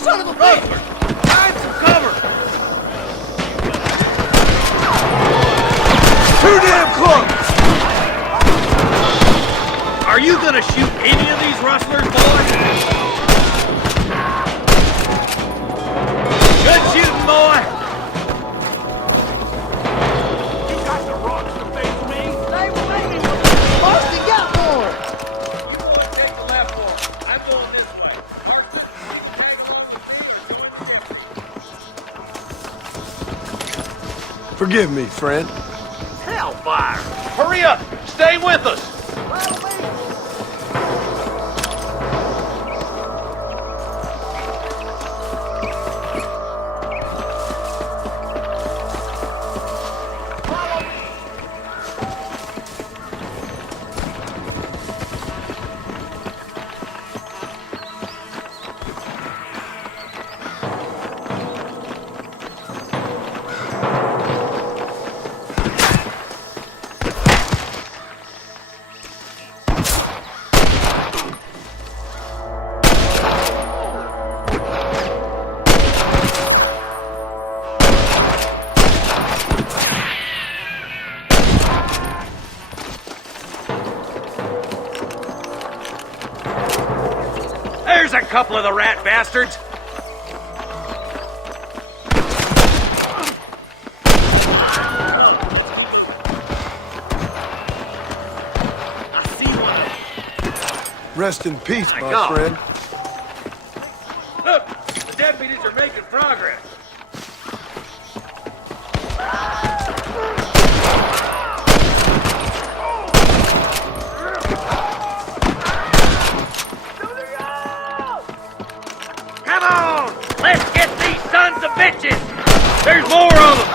Son of a bitch! Find some cover! Too damn close! Are you gonna shoot any of these rustlers, boys? Good shooting, boy! You got the rocks to face me? They were waiting for me. Marston got one. You go and take the left one. I'm going this way. Forgive me, friend. Hellfire! Hurry up! Stay with us! There's a couple of the rat bastards! I see one. Rest in peace, my God. friend. Look! The deputies are making progress! bitches! There's more of them!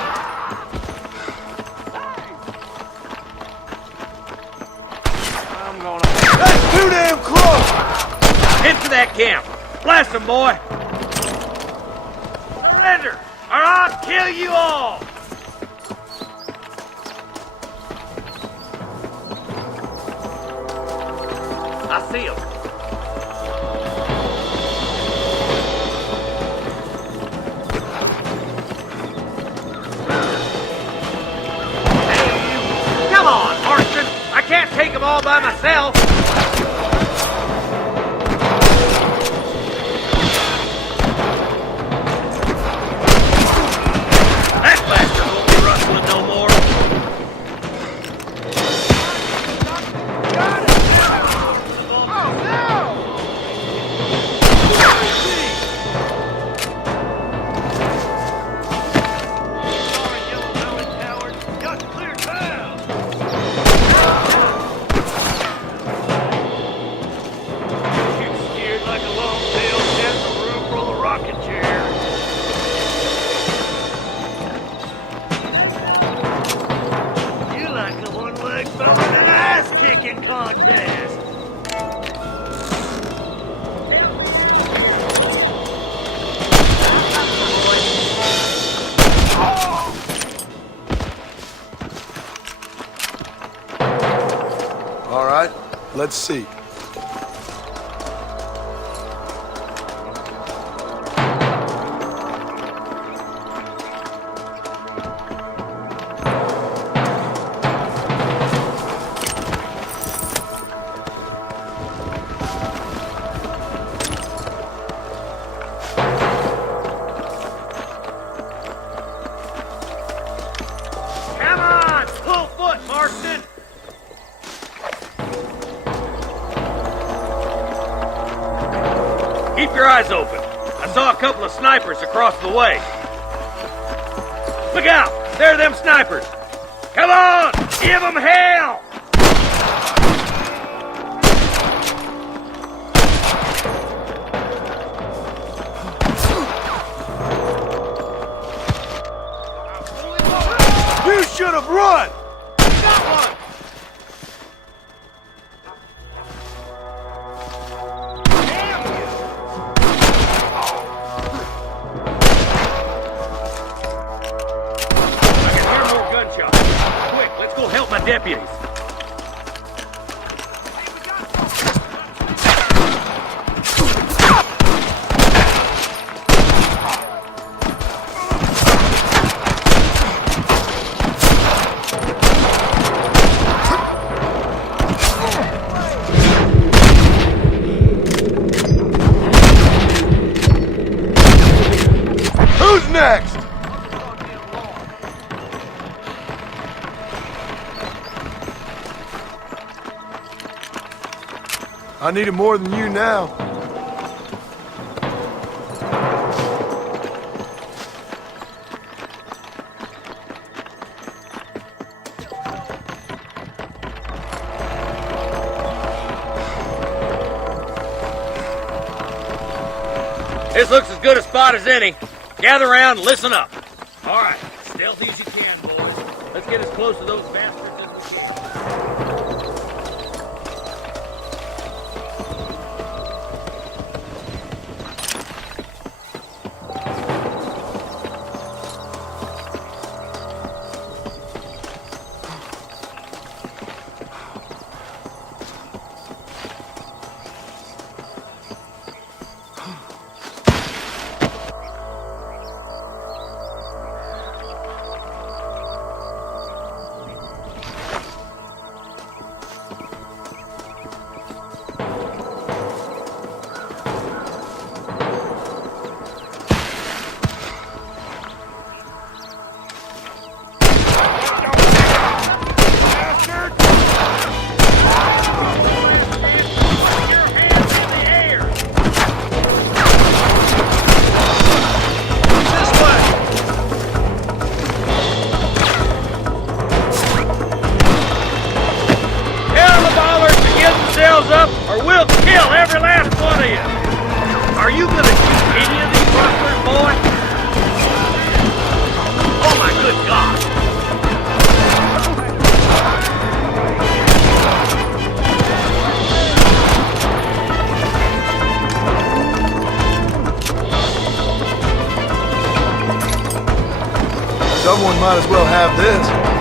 I'm gonna... That's too damn close! Head to that camp. Blast them, boy. Surrender, or I'll kill you all! I see them. Come on, Marston! I can't take them all by myself! That bastard won't be rustling no more! Contest. All right, let's see. Come on! Full foot, Marston! Keep your eyes open. I saw a couple of snipers across the way. Look out! There are them snipers! Come on! Give them hell! You should have run! I can hear more gunshots. Quick, let's go help my deputies. Who's next? I need it more than you now. This looks as good a spot as any. Gather around and listen up. All right, stealthy as you can, boys. Let's get as close to those bastards as we can. Someone might as well have this.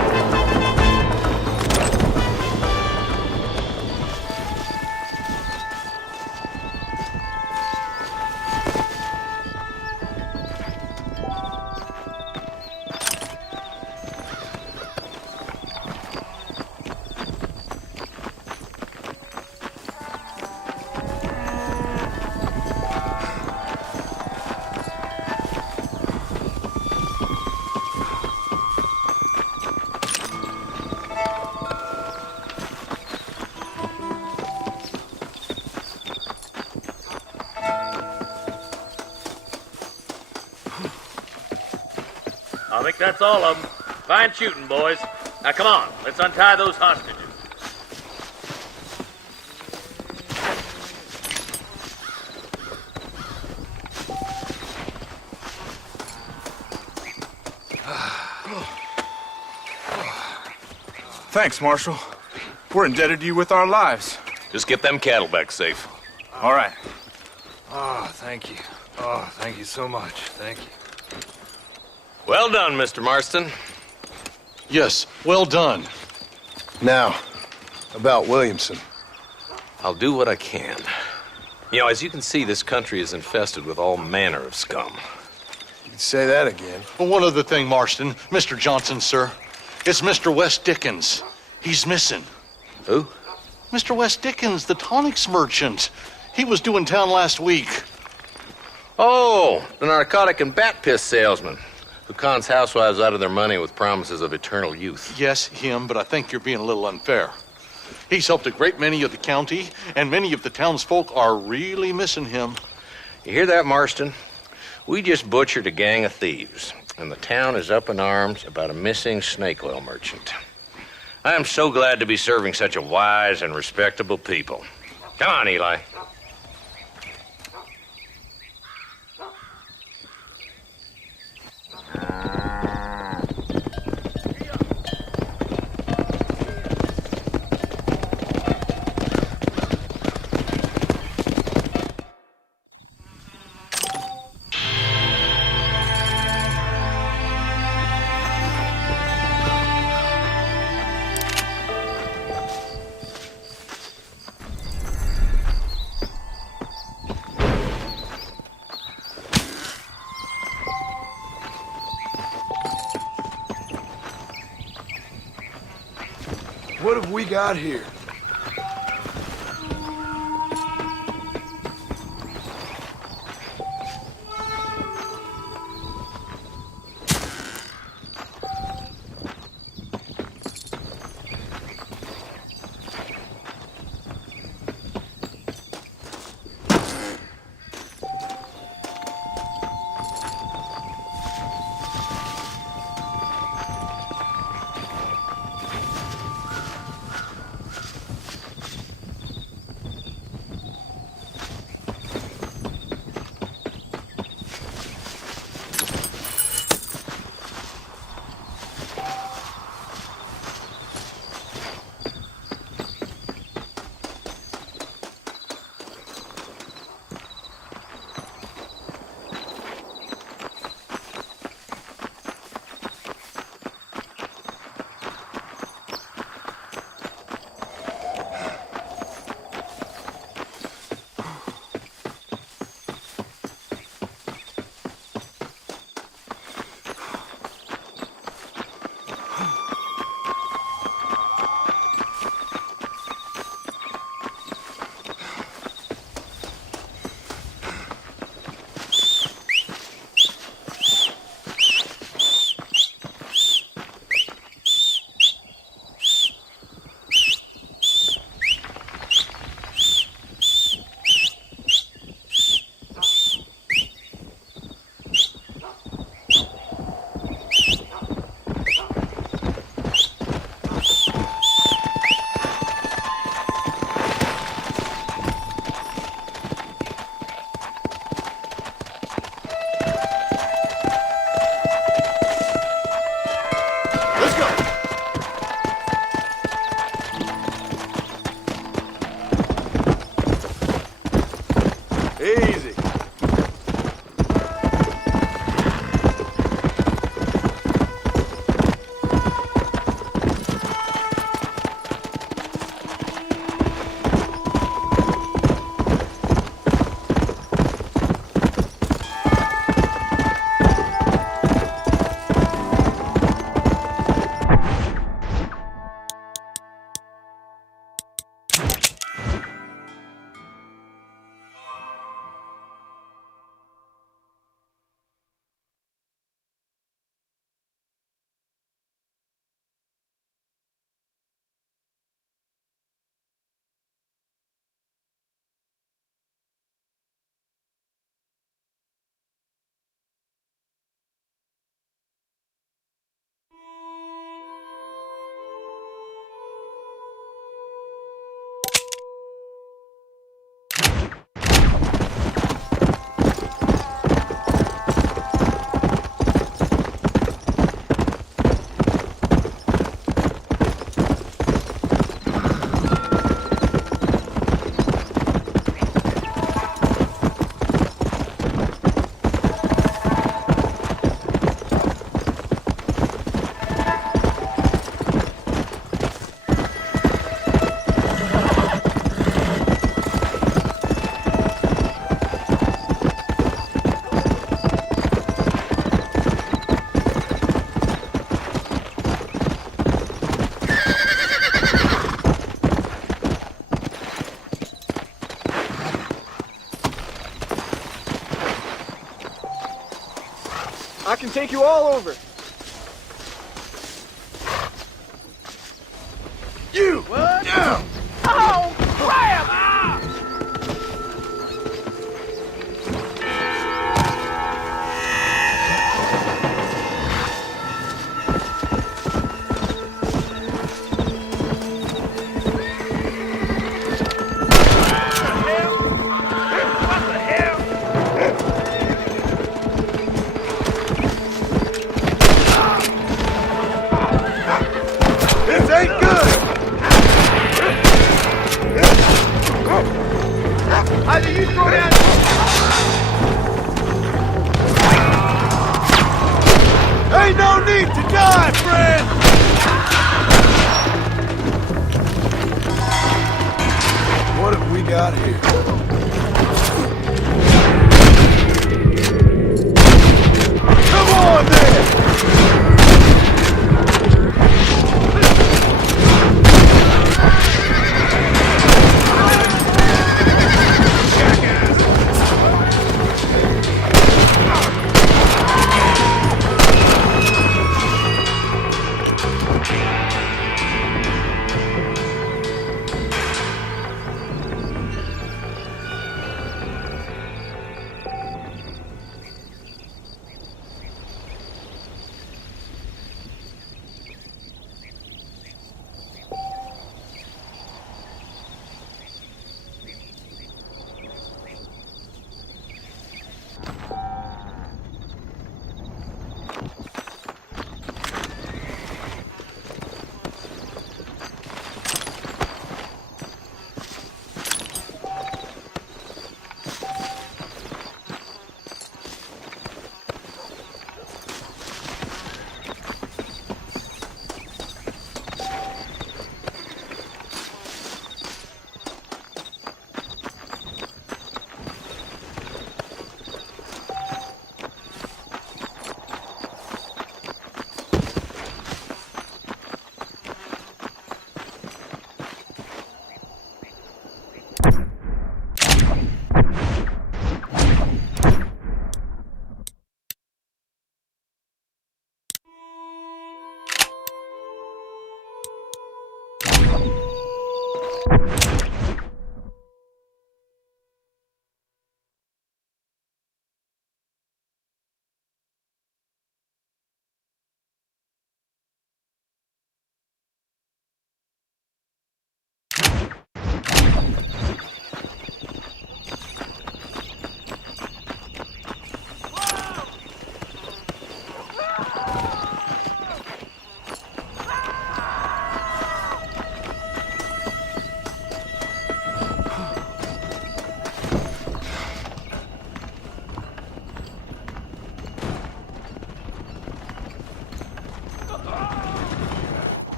I think that's all of them. Fine shooting, boys. Now come on, let's untie those hostages. Thanks, Marshal. We're indebted to you with our lives. Just get them cattle back safe. All right. Oh, thank you. Oh, thank you so much. Thank you. Well done, Mr. Marston. Yes, well done. Now, about Williamson. I'll do what I can. You know, as you can see, this country is infested with all manner of scum. You can say that again. Well, one other thing, Marston. Mr. Johnson, sir. It's Mr. West Dickens. He's missing. Who? Mr. West Dickens, the tonics merchant. He was due in town last week. Oh, the narcotic and bat piss salesman who cons housewives out of their money with promises of eternal youth. Yes, him, but I think you're being a little unfair. He's helped a great many of the county, and many of the townsfolk are really missing him. You hear that, Marston? We just butchered a gang of thieves, and the town is up in arms about a missing snake oil merchant. I am so glad to be serving such a wise and respectable people. Come on, Eli. What have we got here? I can take you all over. You! What? Down! Oh, crap! Ah! This ain't good! Either you throw down... Ain't no need to die, friend! What have we got here? Come on, then!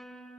Bye.